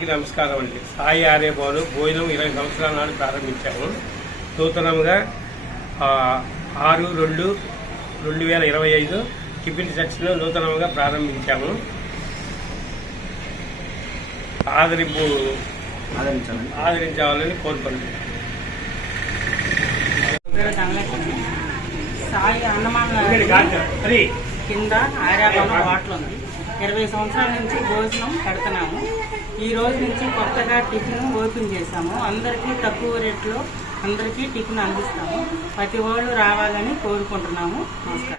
అందరికీ నమస్కారం అండి. సాయి ఆర్యభవన్ భోజనం 20 సంవత్సరాల నాడు ప్రారంభించాము. నూతనంగా 6/2/2025 టిఫిన్ సెక్షన్లో నూతనంగా ప్రారంభించాము. ఆదరించాలని కోరుకుంటున్నాను. సాయి అన్నమాన కింద ఆర్యాభవనం హోటల్ ఉంది. 20 సంవత్సరాల నుంచి భోజనం పెడుతున్నాము. ఈ రోజు నుంచి కొత్తగా టిఫిన్ ఓపెన్ చేశాము. అందరికీ తక్కువ రేట్లో అందరికీ టిఫిన్ అందిస్తాము. ప్రతి వాళ్ళు రావాలని కోరుకుంటున్నాము. నమస్కారం.